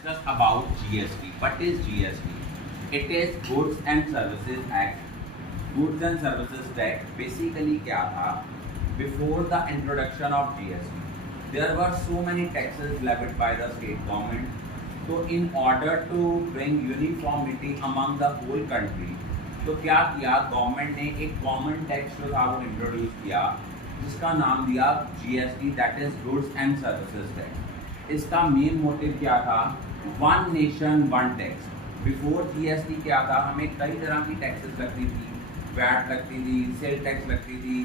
discuss about GST. What is GST? It is Goods and Services Act. Goods and Services Tax basically क्या था? Before the introduction of GST, there were so many taxes levied by the state government. So in order to bring uniformity among the whole country, तो क्या किया government ने एक common tax जो था वो इंट्रोड्यूस किया जिसका नाम दिया GST, that is goods and services tax. इसका मेन मोटिव क्या था? One nation one tax. Before GST क्या था? हमें कई तरह की टैक्सेस लगती थी, वैट लगती थी, सेल टैक्स लगती थी।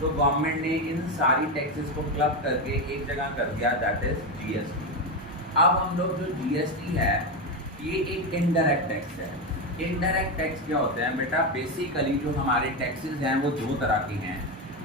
तो गवर्नमेंट ने इन सारी टैक्सेस को क्लब करके एक जगह कर दिया, दैट इज GST। अब हम लोग जो GST है ये एक इनडायरेक्ट टैक्स है। इनडायरेक्ट टैक्स क्या होता है बेटा? बेसिकली जो हमारे टैक्सेस हैं वो दो तरह के हैं,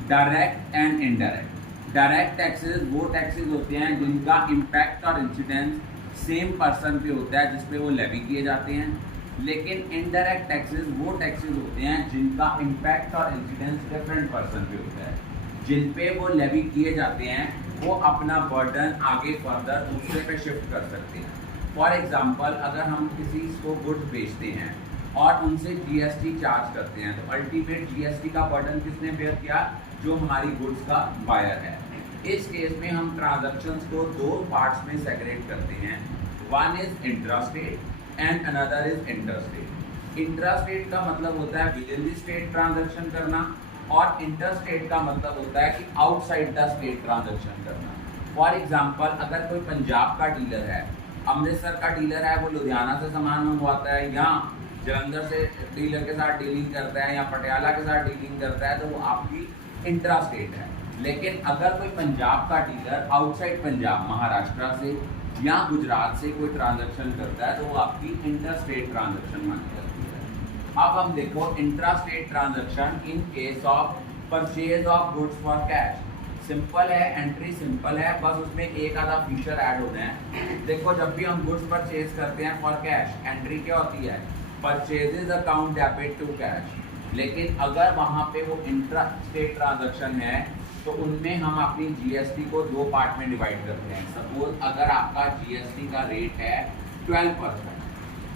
direct and indirect. Direct taxes वो टैक्सेस होते हैं जिनका इम्पैक्ट और इंसिडेंस सेम पर्सन पे होता है जिस पे वो लेवी किए जाते हैं। लेकिन इनडायरेक्ट टैक्सेस वो टैक्सेस होते हैं जिनका इम्पैक्ट और इंसिडेंस डिफरेंट पर्सन पे होता है। जिन पे वो लेवी किए जाते हैं वो अपना बर्डन आगे फर्दर दूसरे पे शिफ्ट कर सकते हैं। फॉर एग्जाम्पल, अगर हम किसी को गुड्स बेचते हैं और उनसे GST चार्ज करते हैं तो अल्टीमेट GST का बर्डन किसने बेयर किया? जो हमारी गुड्स का बायर है। इस केस में हम ट्रांजैक्शंस को दो पार्ट्स में सेग्रेगेट करते हैं, one is intrastate and another is interstate. Intrastate का मतलब होता है with in the state transaction करना और इंटरस्टेट का मतलब होता है कि आउटसाइड द स्टेट ट्रांजैक्शन करना। फॉर एग्जाम्पल, अगर कोई पंजाब का डीलर है, अमृतसर का डीलर है, वो लुधियाना से सामान मंगवाता है या जलंधर से डीलर के साथ डीलिंग करता है या पटियाला के साथ डीलिंग करता है, तो वो आपकी इंट्रा स्टेट है। लेकिन अगर कोई पंजाब का डीलर आउटसाइड पंजाब, महाराष्ट्र से या गुजरात से कोई ट्रांजैक्शन करता है तो वो आपकी इंटर स्टेट ट्रांजैक्शन मानी जाती है। अब हम देखो intra state transaction in case of purchase of goods for cash. Simple है, एंट्री सिंपल है, बस उसमें एक आधा फीचर ऐड होना है। देखो जब भी हम गुड्स परचेज करते हैं फॉर कैश, एंट्री क्या होती है? Purchases account debit to cash. लेकिन अगर वहाँ पे वो इंट्रा स्टेट ट्रांजैक्शन है तो उनमें हम अपनी GST को दो पार्ट में डिवाइड करते हैं। सपोज अगर आपका GST का रेट है 12%,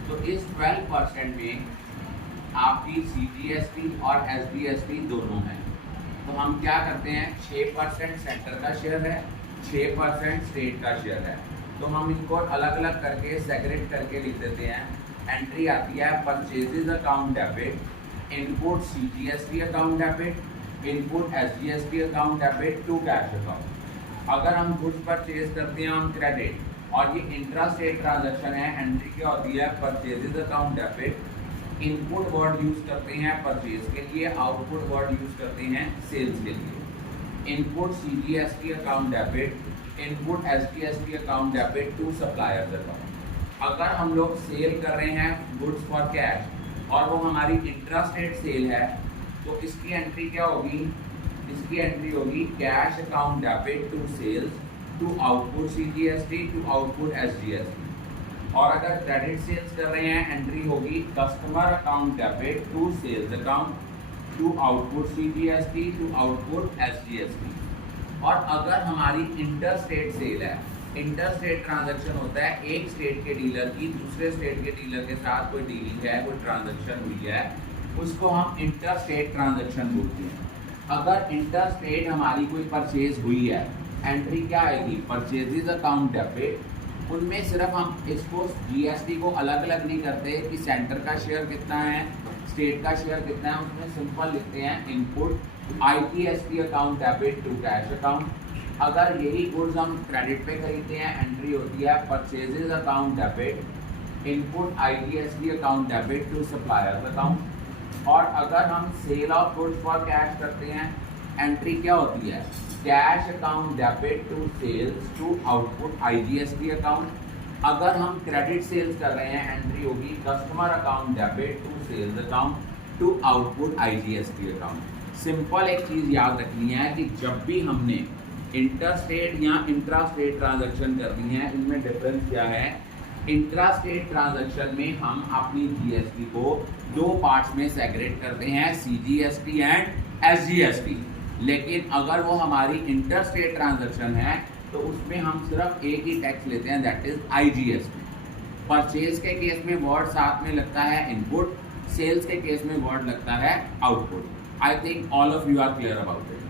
तो इस 12% में आपकी CGST और SGST दोनों हैं। तो हम क्या करते हैं, 6% सेंटर का शेयर है, 6% स्टेट का शेयर है। तो हम इनको अलग अलग करके सेग्रेगेट करके लिख देते हैं। एंट्री आती है purchases account debit, input CGST account debit, input SGST account debit to cash account. अगर हम गुड्स परचेज करते हैं ऑन क्रेडिट और ये इंट्रा स्टेट ट्रांजैक्शन है, एंट्री क्या होती है? Purchases account debit. Input word use करते हैं परचेज के लिए, आउटपुट वर्ड यूज करते हैं सेल्स के लिए। Input CGST account debit, input SGST account debit to suppliers account. अगर हम लोग सेल कर रहे हैं गुड्स फॉर कैश और वो हमारी इंट्रा स्टेट सेल है तो इसकी एंट्री क्या होगी? इसकी एंट्री होगी cash account debit to sales to output CGST to output SGST। और अगर क्रेडिट सेल्स कर रहे हैं एंट्री होगी customer account debit to sales account to output CGST to output SGST। और अगर हमारी इंटर स्टेट सेल है, इंटर स्टेट ट्रांजैक्शन होता है एक स्टेट के डीलर की दूसरे स्टेट के डीलर के साथ कोई डीलिंग है, कोई ट्रांजैक्शन हुई है, उसको हम इंटर स्टेट ट्रांजैक्शन बोलते हैं। अगर इंटर स्टेट हमारी कोई परचेज हुई है, एंट्री क्या आएगी? Purchases account debit. उनमें सिर्फ हम इसको GST को अलग अलग नहीं करते कि सेंटर का शेयर कितना है, स्टेट का शेयर कितना है, उसमें सिंपल लिखते हैं input ITST account debit to cash account. अगर यही गुड्स हम क्रेडिट पे खरीदते हैं, एंट्री होती है purchases account debit, input ITST account debit to suppliers account. और अगर हम sale of goods for cash करते हैं, एंट्री क्या होती है? Cash account debit to sales to output IGST account. अगर हम क्रेडिट सेल्स कर रहे हैं, एंट्री होगी customer account debit to sales account to output IGST account. Simple एक चीज़ याद रखनी है कि जब भी हमने इंटर स्टेट या इंट्रा स्टेट ट्रांजैक्शन करनी है, इनमें डिफरेंस क्या है? इंट्रा स्टेट ट्रांजैक्शन में हम अपनी GST को दो पार्ट्स में सेग्रेगेट करते हैं, CGST एंड SGST। लेकिन अगर वो हमारी इंटर स्टेट ट्रांजैक्शन है तो उसमें हम सिर्फ एक ही टैक्स लेते हैं, दैट इज IGST। परचेज के केस में वर्ड साथ में लगता है इनपुट, सेल्स के केस में वर्ड लगता है output. I think all of you are clear about it.